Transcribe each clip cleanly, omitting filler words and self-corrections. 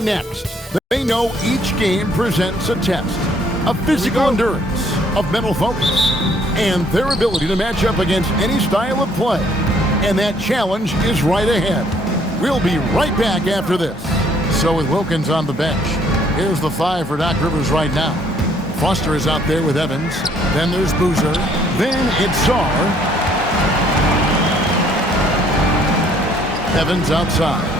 Next, they know each game presents a test of physical endurance, of mental focus, and their ability to match up against any style of play. And that challenge is right ahead. We'll be right back after this. So with Wilkins on the bench, here's the 5 for Doc Rivers right now. Foster is out there with Evans. Then there's Boozer. Then it's Sarr. Evans outside.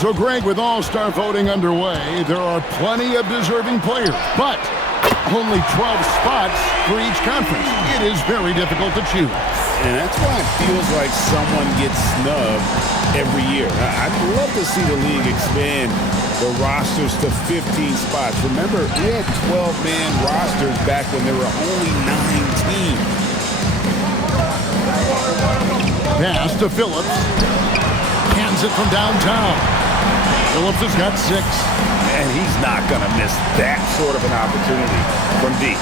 So, Greg, with all-star voting underway, there are plenty of deserving players, but only 12 spots for each conference. It is very difficult to choose. And that's why it feels like someone gets snubbed every year. I'd love to see the league expand the rosters to 15 spots. Remember, we had 12-man rosters back when there were only 9 teams. Pass to Phillips. Hands it from downtown. Phillips has got 6. And he's not going to miss that sort of an opportunity from deep.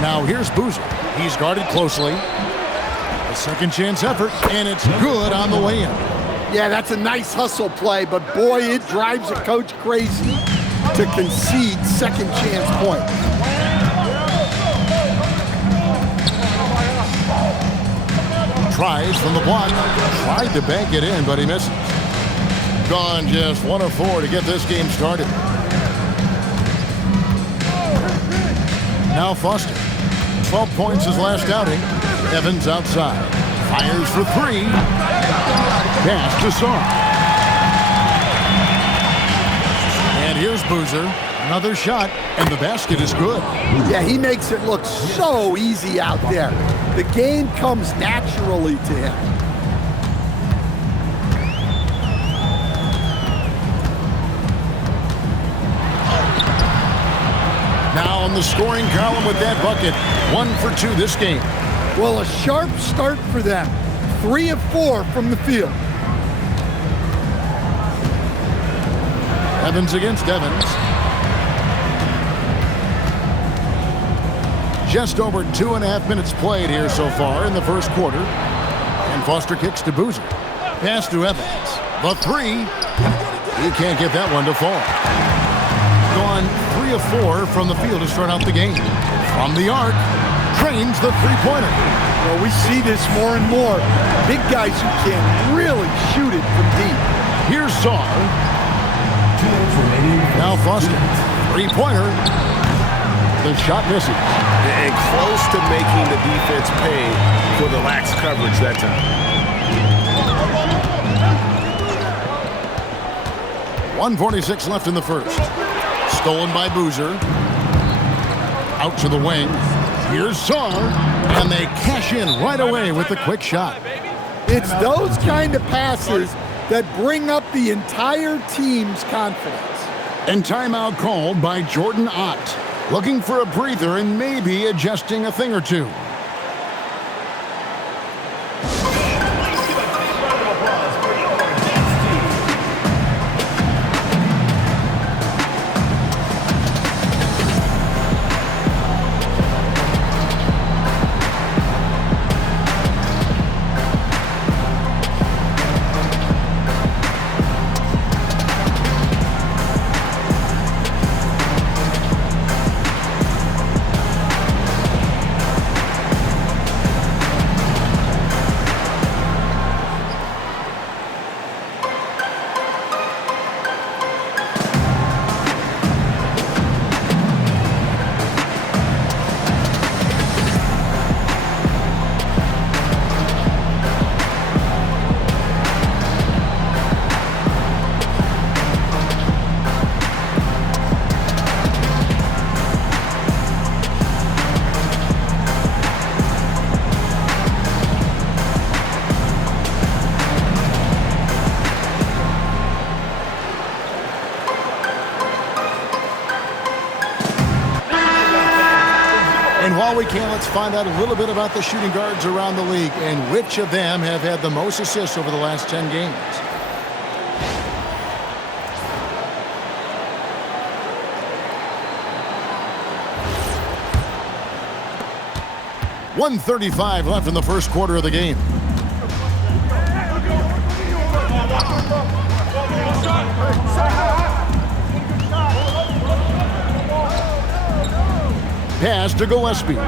Now here's Boozer. He's guarded closely. A second chance effort, and it's good on the way in. Yeah, that's a nice hustle play, but boy, it drives a coach crazy to concede second chance points. Tries from the block. Tried to bank it in, but he misses. Gone just 1 of 4 to get this game started. Now Foster. 12 points his last outing. Evans outside. Fires for 3. Pass to Sarr. And here's Boozer. Another shot, and the basket is good. Yeah, he makes it look so easy out there. The game comes naturally to him. Now on the scoring column with that bucket. 1 for 2 this game. Well, a sharp start for them. 3 of 4 from the field. Evans against Evans. Just over 2.5 minutes played here so far in the first quarter. And Foster kicks to Boozer. Pass to Evans. The 3. He can't get that one to fall. Gone 3 of 4 from the field to start out the game. From the arc, trains the three-pointer. Well, we see this more and more. Big guys who can really shoot it from deep. Here's Sarr. Now Foster. Three-pointer. The shot misses. And close to making the defense pay for the lax coverage that time. 1:46 left in the first. Stolen by Boozer. Out to the wing. Here's Sarr. And they cash in right away with the quick shot. It's those kind of passes that bring up the entire team's confidence. And timeout called by Jordan Ott. Looking for a breather and maybe adjusting a thing or two. And while we can, let's find out a little bit about the shooting guards around the league and which of them have had the most assists over the last 10 games. 1:35 left in the first quarter of the game. Pass to Gillespie.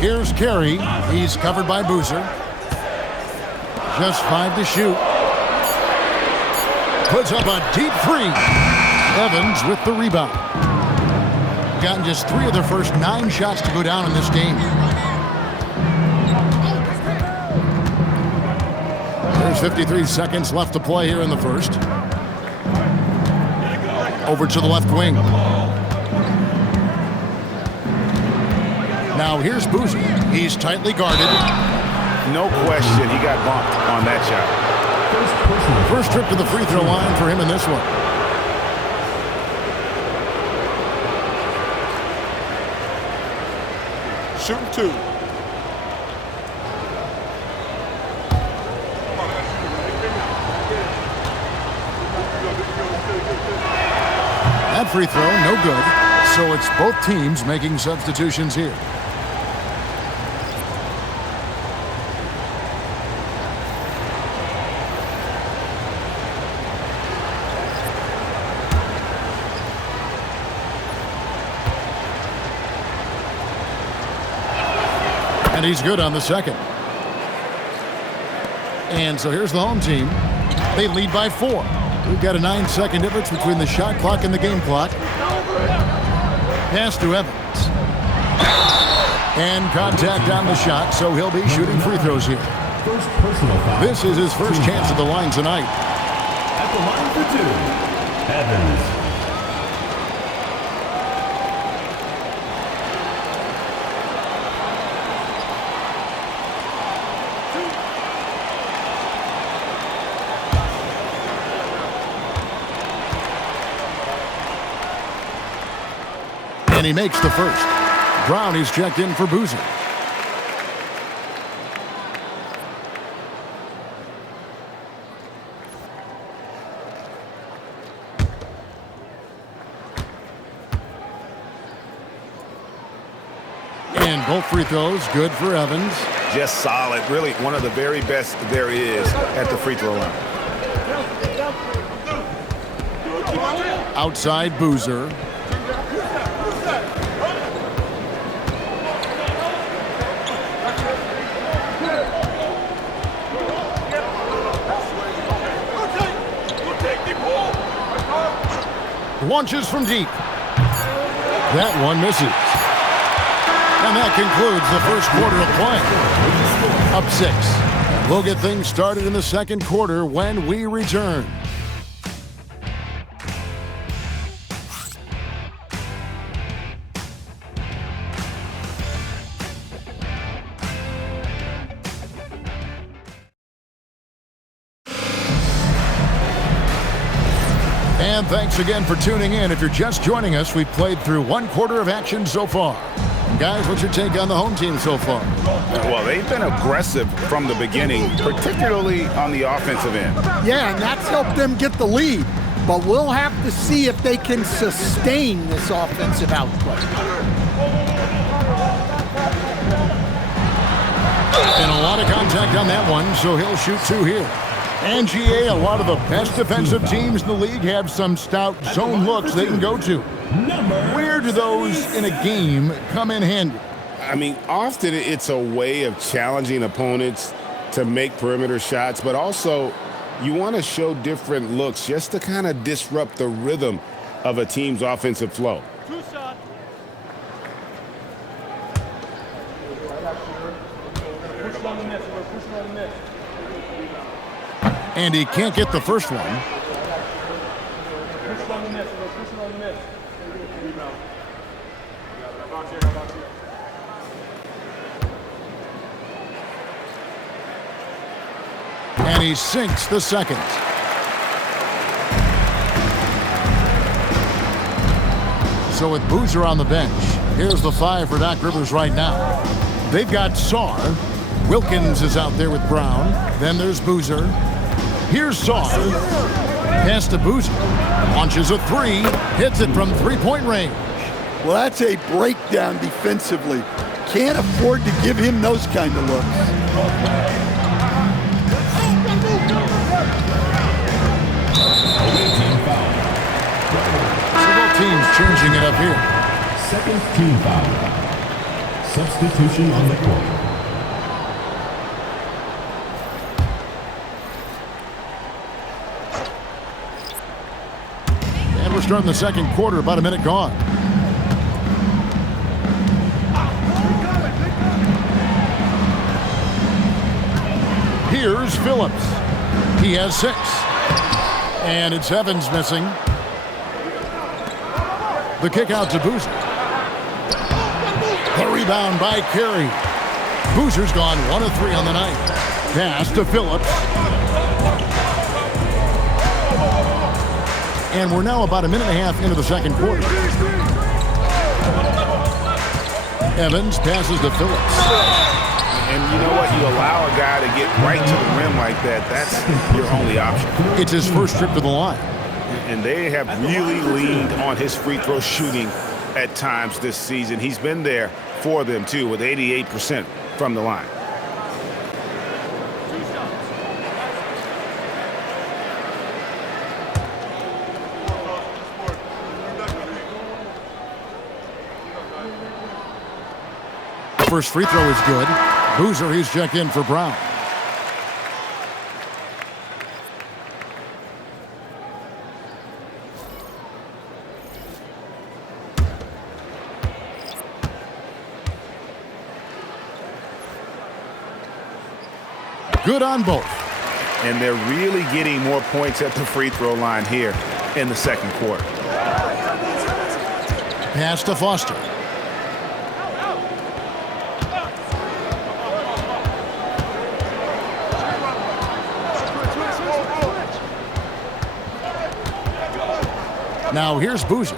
Here's Carey. He's covered by Boozer. Just 5 to shoot. Puts up a deep three. Evans with the rebound. Gotten just 3 of their first 9 shots to go down in this game. There's 53 seconds left to play here in the first. Over to the left wing. Now here's Boozer. He's tightly guarded. No question, he got bumped on that shot. First trip to the free throw line for him in this one. Shooting 2. That free throw, no good. So it's both teams making substitutions here. And he's good on the second. And so here's the home team. They lead by 4. We've got a 9-second difference between the shot clock and the game clock. Pass to Evans. And contact on the shot, so he'll be shooting free throws here. This is his first chance at the line tonight. At the line for 2, Evans. And he makes the first. Brown is checked in for Boozer. And both free throws good for Evans. Just solid. Really one of the very best there is at the free throw line. Outside Boozer. Launches from deep. That one misses. And that concludes the first quarter of play. Up 6. We'll get things started in the second quarter when we return. And thanks again for tuning in. If you're just joining us, we've played through 1 quarter of action so far. Guys, what's your take on the home team so far? Well, they've been aggressive from the beginning, particularly on the offensive end. Yeah, and that's helped them get the lead. But we'll have to see if they can sustain this offensive output. And a lot of contact on that one, so he'll shoot 2 here. And GA, a lot of the best defensive teams in the league have some stout zone looks they can go to. Where do those in a game come in handy? I mean, often it's a way of challenging opponents to make perimeter shots, but also you want to show different looks just to kind of disrupt the rhythm of a team's offensive flow. And he can't get the first one. And he sinks the second. So with Boozer on the bench, here's the 5 for Doc Rivers right now. They've got Sarr. Wilkins is out there with Brown. Then there's Boozer. Here's Sarr. Pass to Boozer. Launches a 3. Hits it from 3-point range. Well, that's a breakdown defensively. Can't afford to give him those kind of looks. Both teams changing it up here. Second team foul. Substitution on the court. And we're starting the second quarter, about a minute gone. Here's Phillips. He has 6. And it's Evans missing. The kick out to Boozer. The rebound by Carey. Boozer's gone 1 of 3 on the night. Pass to Phillips. And we're now about a minute and a half into the second quarter. Evans passes to Phillips. And you know what? You allow a guy to get right to the rim like that, that's your only option. It's his first trip to the line. And they have really leaned on his free throw shooting at times this season. He's been there for them, too, with 88% from the line. First free throw is good. Boozer, he's checked in for Brown. Good on both. And they're really getting more points at the free throw line here in the second quarter. Pass to Foster. Now here's Boozer.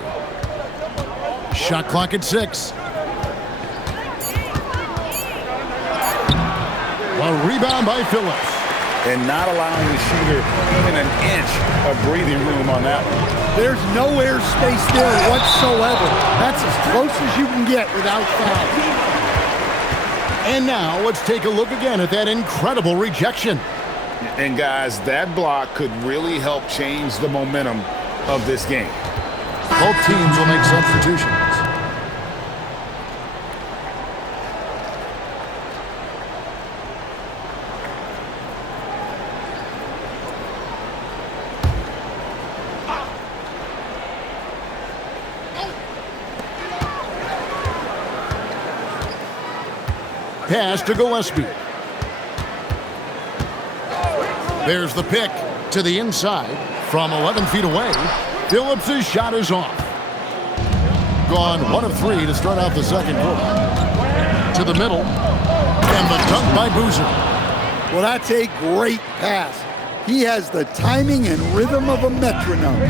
Shot clock at 6. A rebound by Phillips. And not allowing the shooter even an inch of breathing room on that one. There's no air space there whatsoever. That's as close as you can get without foul. And now let's take a look again at that incredible rejection. And guys, that block could really help change the momentum of this game. Both teams will make substitutions. Pass to Gillespie. There's the pick to the inside from 11 feet away. Phillips' shot is off. Gone 1 of 3 to start out the second quarter. To the middle. And the dunk by Boozer. Well, that's a great pass. He has the timing and rhythm of a metronome.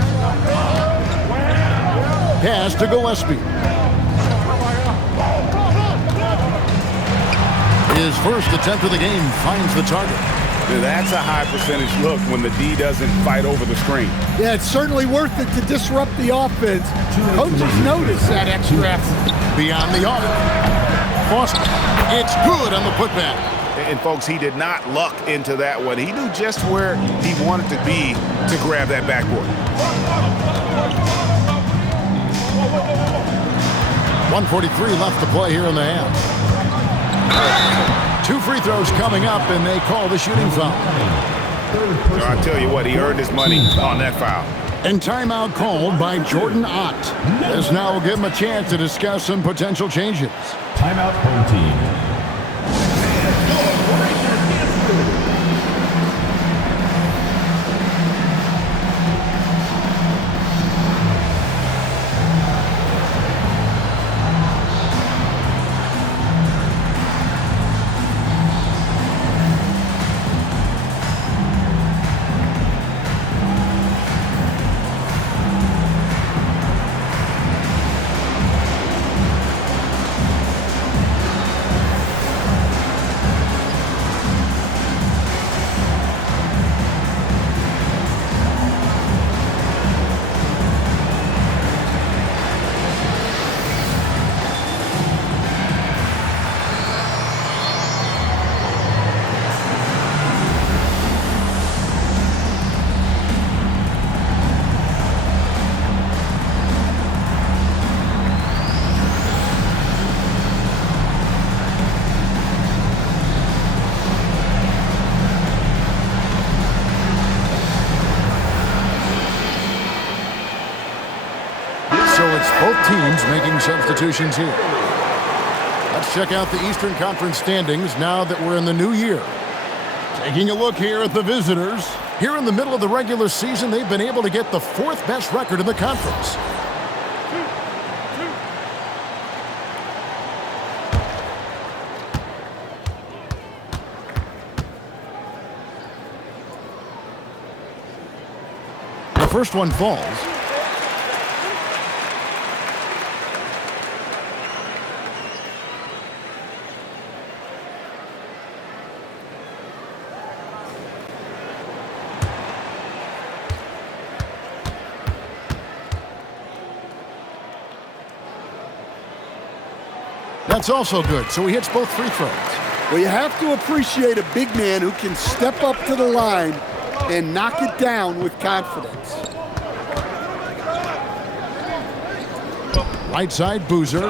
Pass to Gillespie. His first attempt of the game finds the target. That's a high percentage look when the D doesn't fight over the screen. Yeah, it's certainly worth it to disrupt the offense. Coaches notice that extra effort. Beyond the arc. Foster. It's good on the putback. And folks, he did not luck into that one. He knew just where he wanted to be to grab that backboard. 1:43 left to play here in the half. 2 free throws coming up, and they call the shooting foul. I'll tell you what, he earned his money on that foul. And timeout called by Jordan Ott. This now will give him a chance to discuss some potential changes. Timeout home team. Both teams making substitutions here. Let's check out the Eastern Conference standings now that we're in the new year. Taking a look here at the visitors. Here in the middle of the regular season, they've been able to get the fourth best record in the conference. The first one falls. That's also good, so he hits both free throws. Well, you have to appreciate a big man who can step up to the line and knock it down with confidence. Right side, Boozer.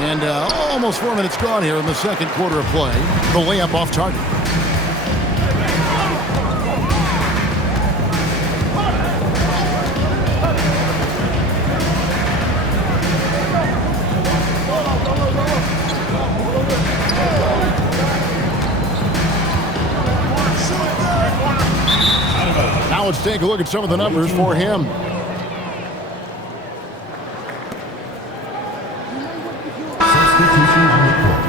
And almost 4 minutes gone here in the second quarter of play. The layup off target. Now let's take a look at some of the numbers for him. Substitution on the court.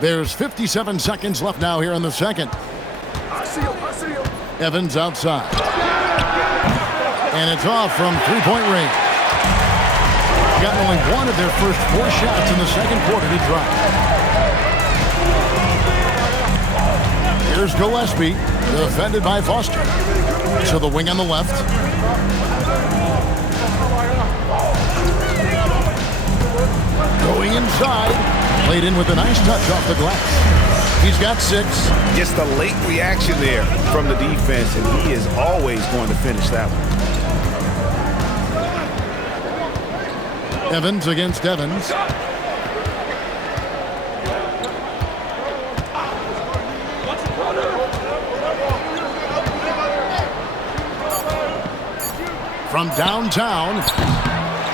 There's 57 seconds left now here in the second. Evans outside. And it's off from three-point range. Got only one of their first 4 shots in the second quarter to drop. Here's Gillespie, defended by Foster. To the wing on the left. Going inside. Played in with a nice touch off the glass. He's got 6. Just a late reaction there from the defense, and he is always going to finish that one. Evans against Evans. From downtown.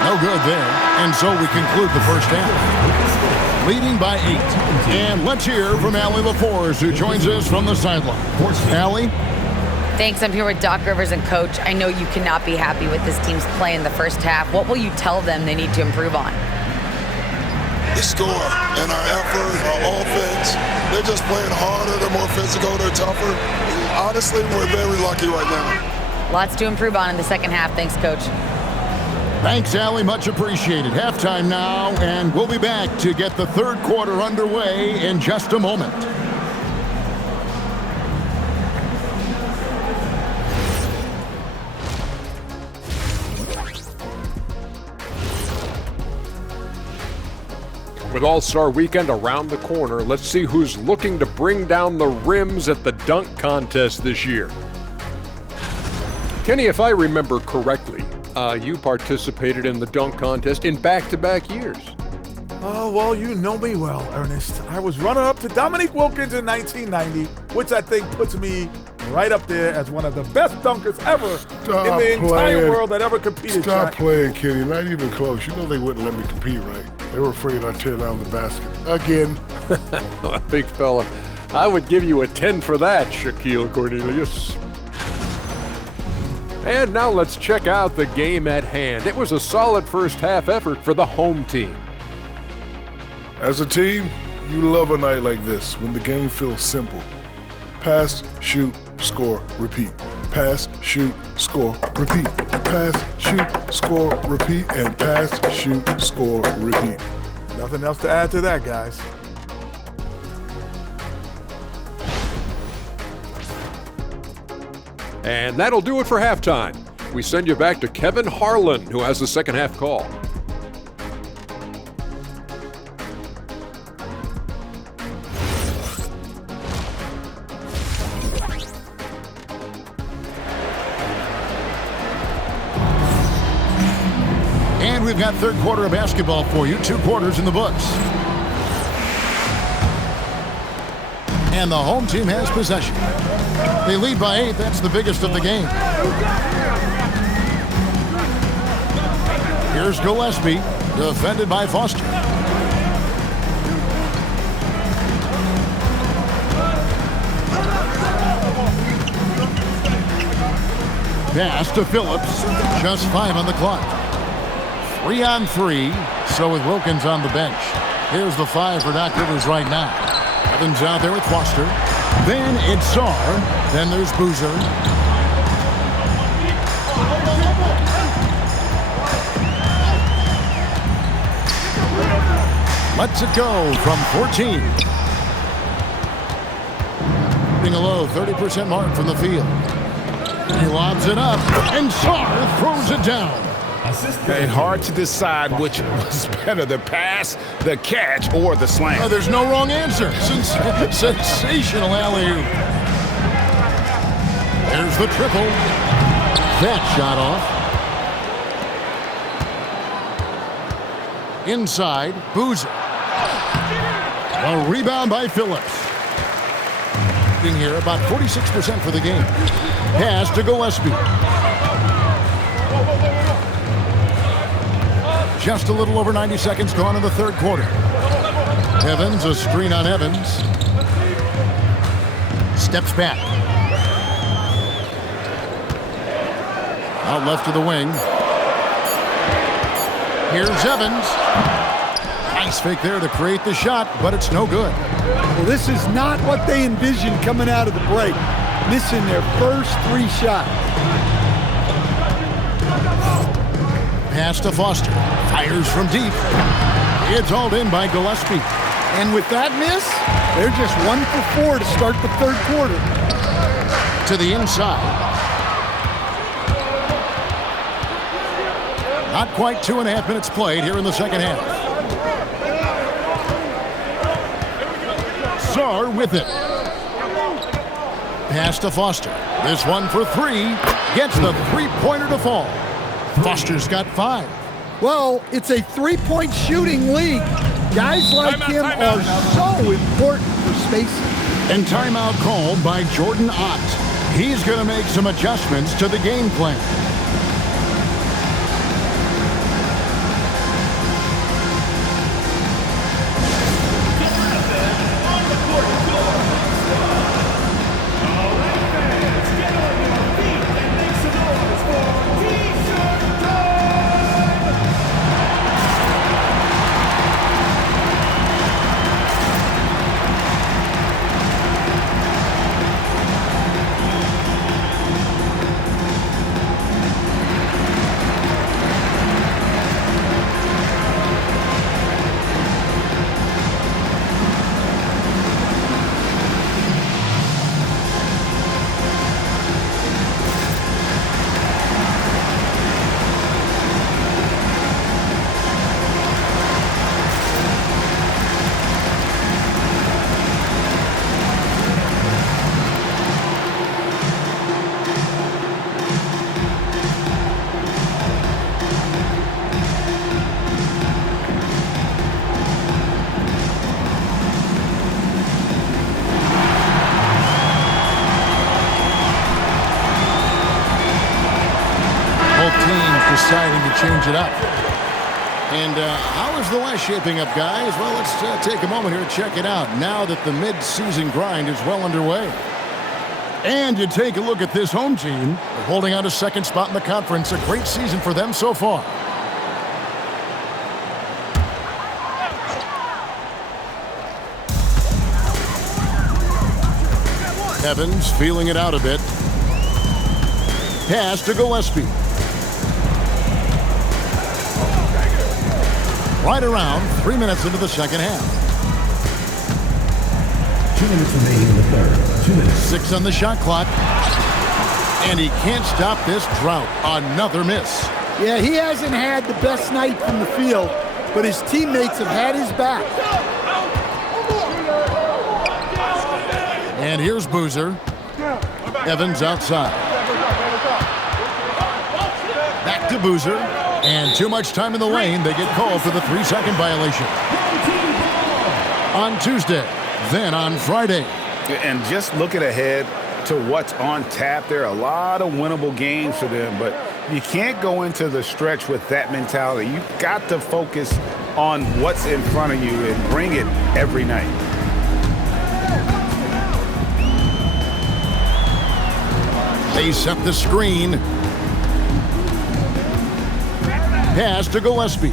No good there. And so we conclude the first half. Leading by 8. And let's hear from Allie LaForce, who joins us from the sideline. Allie? Thanks. I'm here with Doc Rivers and Coach. I know you cannot be happy with this team's play in the first half. What will you tell them they need to improve on? The score and our effort, our offense. They're just playing harder. They're more physical. They're tougher. Honestly, we're very lucky right now. Lots to improve on in the second half. Thanks, Coach. Thanks, Allie. Much appreciated. Halftime now, and we'll be back to get the third quarter underway in just a moment. With All-Star Weekend around the corner, let's see who's looking to bring down the rims at the dunk contest this year. Kenny, if I remember correctly, you participated in the dunk contest in back-to-back years. Oh, well, you know me well, Ernest. I was runner-up to Dominique Wilkins in 1990, which I think puts me right up there as one of the best dunkers ever in the entire world that ever competed. Stop playing, Kenny. Not even close. You know they wouldn't let me compete, right? They were afraid I'd tear down the basket. Again. Big fella. I would give you a 10 for that, Shaquille Cornelius. And now let's check out the game at hand. It was a solid first half effort for the home team. As a team, you love a night like this when the game feels simple. Pass, shoot, score, repeat. Pass, shoot, score, repeat. Pass, shoot, score, repeat, and pass, shoot, score, repeat. Nothing else to add to that, guys. And that'll do it for halftime. We send you back to Kevin Harlan, who has the second half call. And we've got third quarter of basketball for you. 2 quarters in the books. And the home team has possession. They lead by 8. That's the biggest of the game. Here's Gillespie, defended by Foster. Pass to Phillips. Just 5 on the clock. 3 on 3. So with Wilkins on the bench. Here's the 5 for Doc Rivers right now. Evans out there with Foster. Then it's Sarr. Then there's Boozer. Lets it go from 14. Hitting a low 30% mark from the field. He lobs it up, and Sarr throws it down. Hey, hard to decide which was better, the pass, the catch, or the slam. Oh, there's no wrong answer. Sensational alley-oop. There's the triple. That shot off. Inside, Boozer. A rebound by Phillips. In here, about 46% for the game. Pass to Gillespie. Just a little over 90 seconds gone in the third quarter. Evans, a screen on Evans. Steps back. Out left to the wing. Here's Evans. Nice fake there to create the shot, but it's no good. Well, this is not what they envisioned coming out of the break. Missing their first 3 shots. Pass to Foster. Fires from deep. It's hauled in by Gillespie. And with that miss, they're just 1 for 4 to start the third quarter. To the inside. Not quite 2.5 minutes played here in the second half. Sarr with it. Pass to Foster. This one for 3. Gets the 3-pointer to fall. Foster's got 5. Well, it's a 3-point shooting league. Guys like him are so important for spacing. And timeout called by Jordan Ott. He's going to make some adjustments to the game plan. Deciding to change it up. And how is the West shaping up, guys? Well, let's take a moment here to check it out now that the mid-season grind is well underway. And you take a look at this home team. They're holding on to second spot in the conference. A great season for them so far. Evans feeling it out a bit. Pass to Gillespie. Right around 3 minutes into the second half. 2 minutes remaining in the third. 2 minutes. 6 on the shot clock. And he can't stop this drought. Another miss. Yeah, he hasn't had the best night from the field, but his teammates have had his back. And here's Boozer. Evans outside. Back to Boozer. And too much time in the lane. They get called for the 3-second violation. On Tuesday, then on Friday. And just looking ahead to what's on tap, there are a lot of winnable games for them, but you can't go into the stretch with that mentality. You've got to focus on what's in front of you and bring it every night. They set the screen. Pass to Gillespie.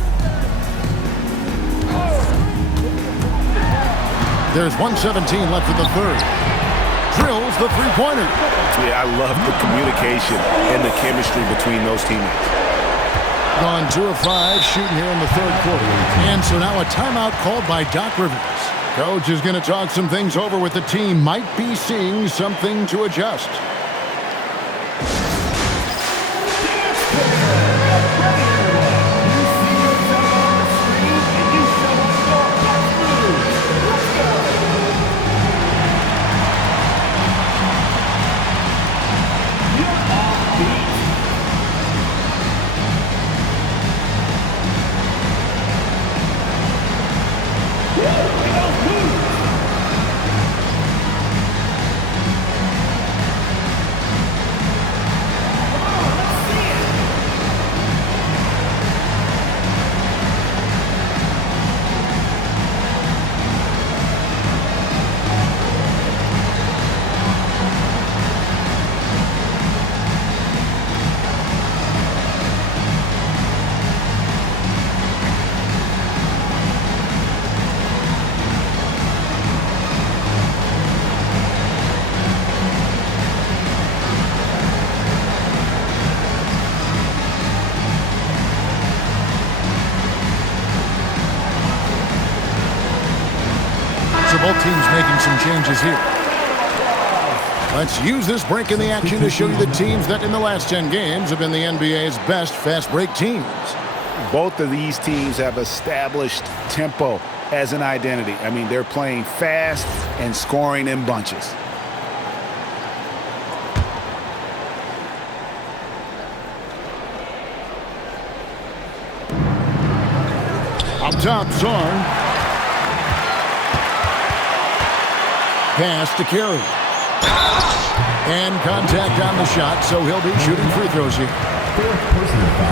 There's 1:17 left in the third. Drills the three-pointer. Yeah, I love the communication and the chemistry between those teammates. Gone 2 of 5 shooting here in the third quarter. And so now a timeout called by Doc Rivers. Coach is going to talk some things over with the team. Might be seeing something to adjust. Both teams making some changes here. Let's use this break in the action to show you the teams that in the last 10 games have been the NBA's best fast break teams. Both of these teams have established tempo as an identity. I mean, they're playing fast and scoring in bunches. Up top, Zorn. Pass to Carey. And contact on the shot, so he'll be shooting free throws here.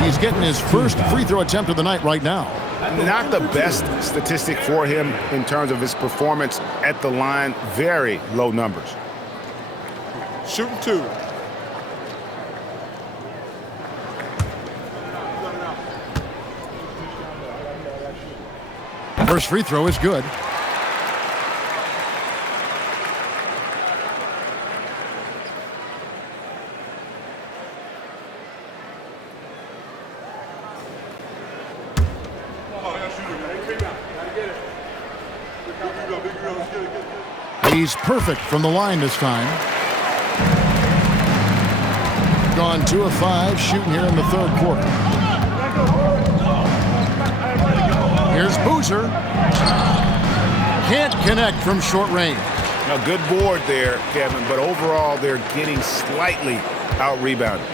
He's getting his first free throw attempt of the night right now. Not the best statistic for him in terms of his performance at the line. Very low numbers. Shooting 2. First free throw is good. He's perfect from the line this time. Gone 2 of 5 shooting here in the third quarter. Here's Boozer. Can't connect from short range. A good board there, Kevin, but overall they're getting slightly out-rebounded.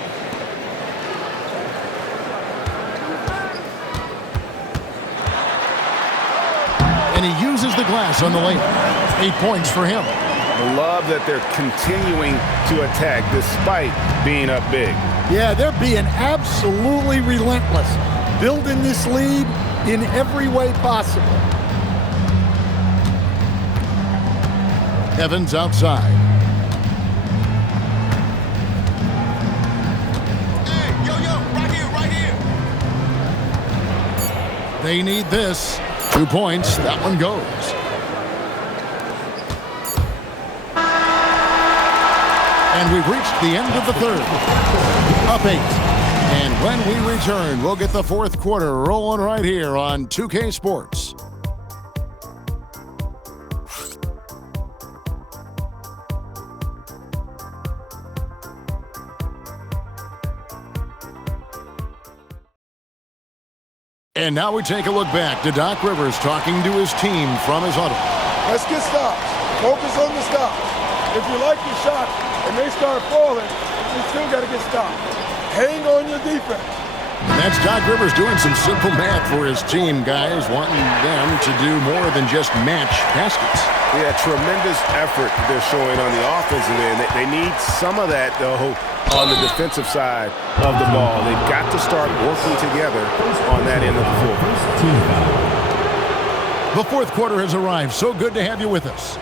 And he uses the glass on the layup. 8 points for him. I love that they're continuing to attack despite being up big. Yeah, they're being absolutely relentless, building this lead in every way possible. Evans outside. Hey, yo, right here. They need this. 2 points. That one goes. And we've reached the end of the third. Up 8. And when we return, we'll get the fourth quarter rolling right here on 2K Sports. And now we take a look back to Doc Rivers talking to his team from his huddle. Let's get stops. Focus on the stops. If you like your shot and they start falling, you still got to get stopped. Hang on your defense. And that's Doc Rivers doing some simple math for his team, guys, wanting them to do more than just match baskets. Yeah, tremendous effort they're showing on the offensive end. They need some of that, though, on the defensive side of the ball. They've got to start working together on that end of the floor. The fourth quarter has arrived. So good to have you with us.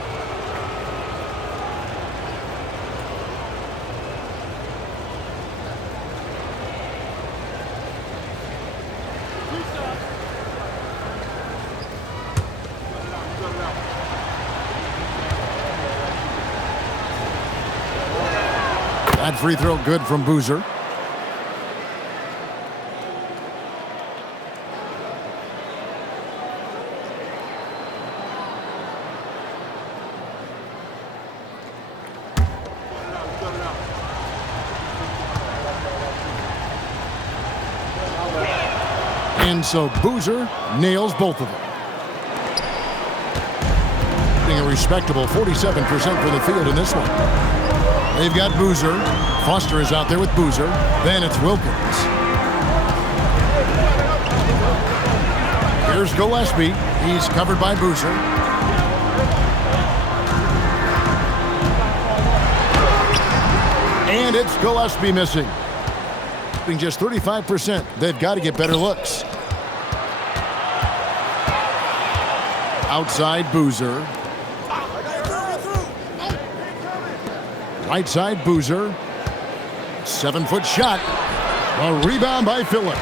That free throw good from Boozer. And so Boozer nails both of them. Being a respectable 47% for the field in this one. They've got Boozer. Foster is out there with Boozer. Then it's Wilkins. Here's Gillespie. He's covered by Boozer. And it's Gillespie missing. Being just 35%. They've got to get better looks. Outside Boozer. Right side Boozer. 7-foot shot. A rebound by Phillips.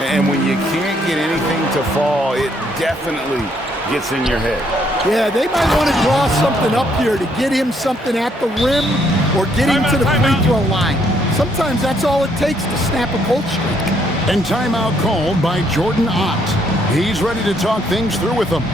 And when you can't get anything to fall, it definitely gets in your head. Yeah, they might want to draw something up here to get him something at the rim or get him to the free throw line. Sometimes that's all it takes to snap a cold streak. And timeout called by Jordan Ott. He's ready to talk things through with them.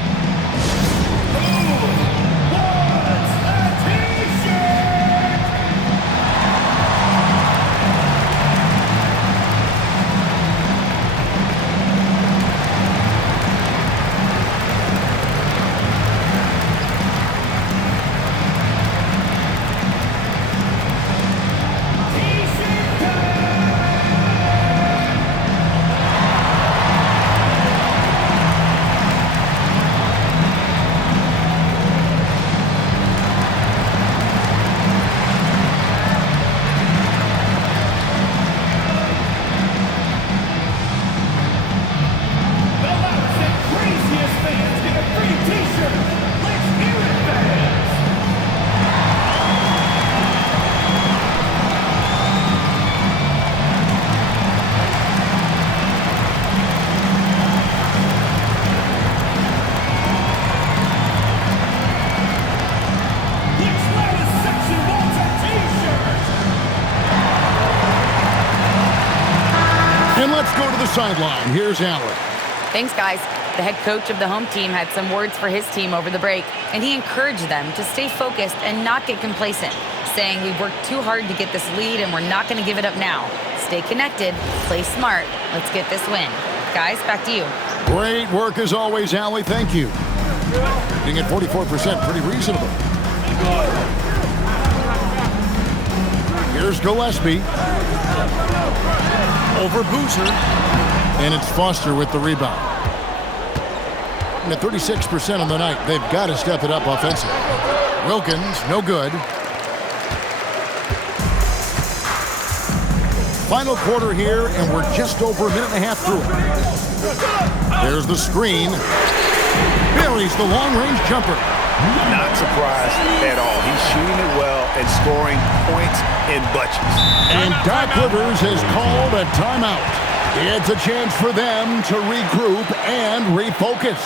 Sideline. Here's Allen. Thanks, guys. The head coach of the home team had some words for his team over the break, and he encouraged them to stay focused and not get complacent, saying we've worked too hard to get this lead and we're not going to give it up now. Stay connected, play smart. Let's get this win. Guys, back to you. Great work as always, Allie. Thank you. Being at 44%, pretty reasonable. Here's Gillespie. Over Boozer. And it's Foster with the rebound. And at 36% on the night, they've got to step it up offensively. Wilkins, no good. Final quarter here, and we're just over a minute and a half through it. There's the screen. Buries the long-range jumper. Not surprised at all. He's shooting it well and scoring points in bunches. And Doc Rivers has called a timeout. It's a chance for them to regroup and refocus.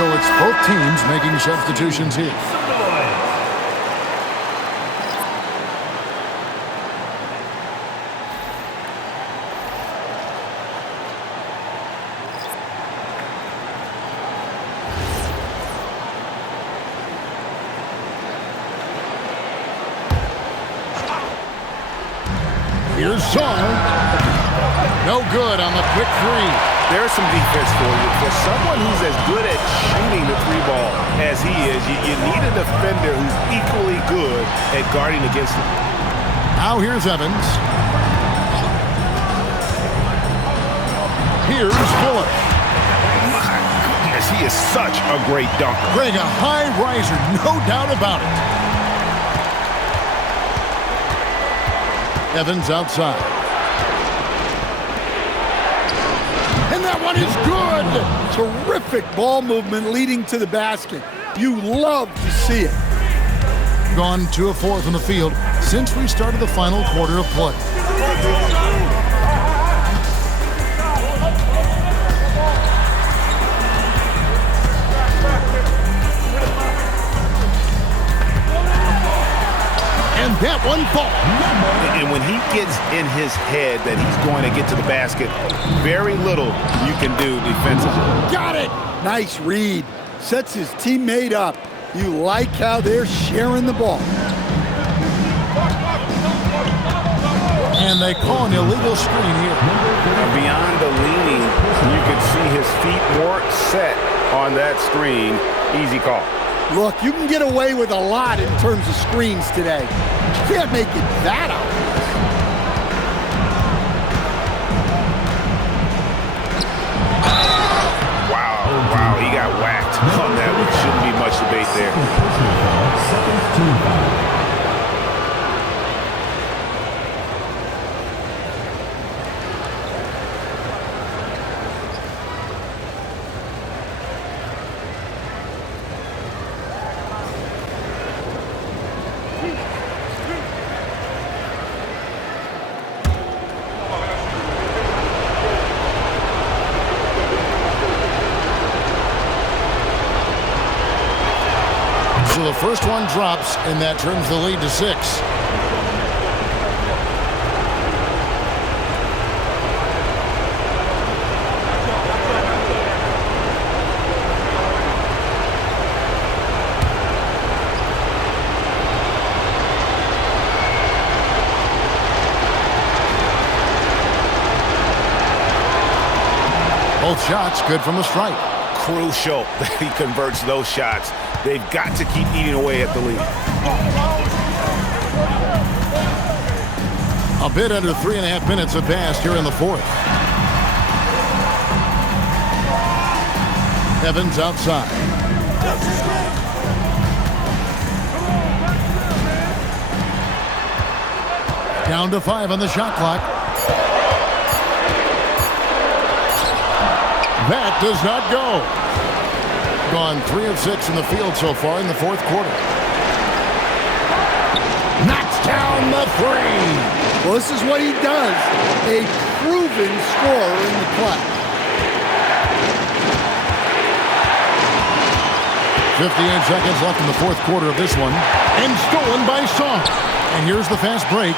So it's both teams making substitutions here. Here's Song. No good on the quick three. There's some defense for you. For someone who's as good at shooting the three ball as he is, you need a defender who's equally good at guarding against him. Now here's Evans. Here's Fuller. My goodness, he is such a great dunker. Greg, a high riser, no doubt about it. Evans outside. And that one is good. Terrific ball movement leading to the basket. You love to see it. Gone 2 of 4 from the field since we started the final quarter of play. And that one falls. And when he gets in his head that he's going to get to the basket, very little you can do defensively. Got it. Nice read. Sets his teammate up. You like how they're sharing the ball. And they call an illegal screen here. Beyond the leaning, you can see his feet more set on that screen. Easy call. Look, you can get away with a lot in terms of screens today. You can't make it that obvious. Wow, he got whacked on that, which shouldn't be much debate there. Second team foul. So the first one drops, and that trims the lead to 6. Both shots good from the stripe. Crucial that he converts those shots. They've got to keep eating away at the lead. A bit under 3.5 minutes have passed here in the fourth. Evans outside. Down to 5 on the shot clock. That does not go. Gone 3 of 6 in the field so far in the fourth quarter. Knocks down the 3. Well, this is what he does. A proven scorer in the clutch. 58 seconds left in the fourth quarter of this one. And stolen by Song. And here's the fast break.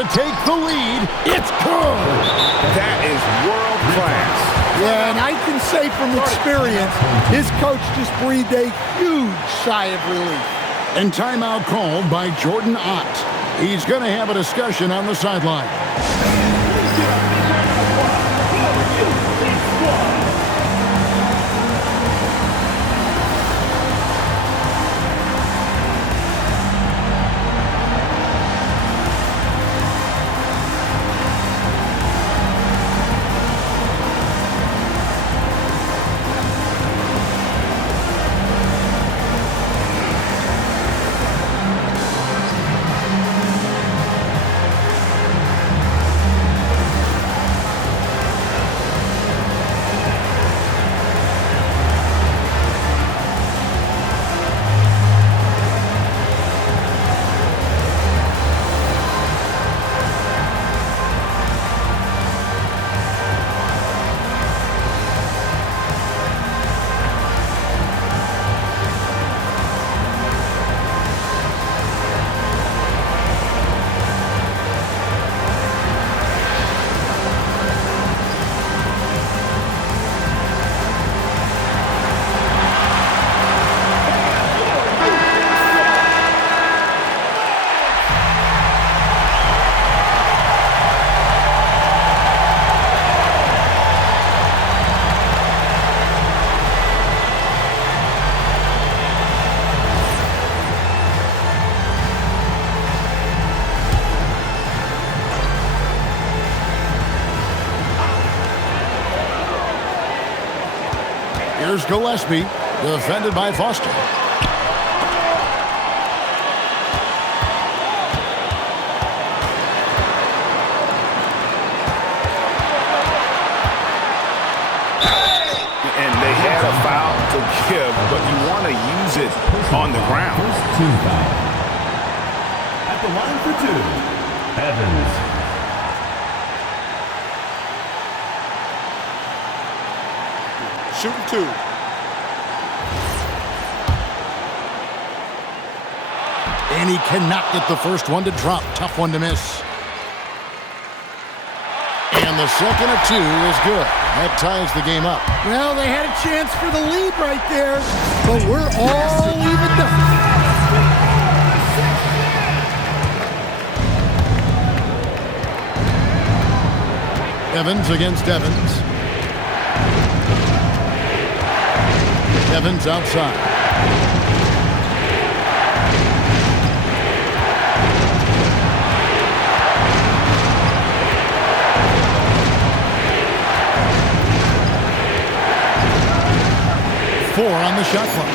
To take the lead, it's good. That is world class. Yeah, and I can say from experience, his coach just breathed a huge sigh of relief. And timeout called by Jordan Ott. He's going to have a discussion on the sideline. Here's Gillespie, defended by Foster. And they had a foul to give, but you want to use it on the ground. First team foul. At the line for 2, Evans. Shooting 2. And he cannot get the first one to drop. Tough one to miss. And the second of 2 is good. That ties the game up. Well, they had a chance for the lead right there, but we're all evened up. Evans against Evans. Evans outside. 4 on the shot clock.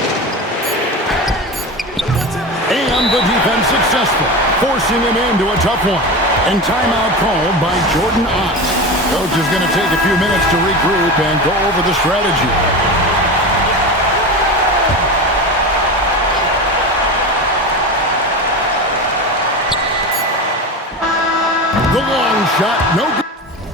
And the defense successful, forcing him into a tough one. And timeout called by Jordan Ott. Coach is going to take a few minutes to regroup and go over the strategy. The long shot, no good.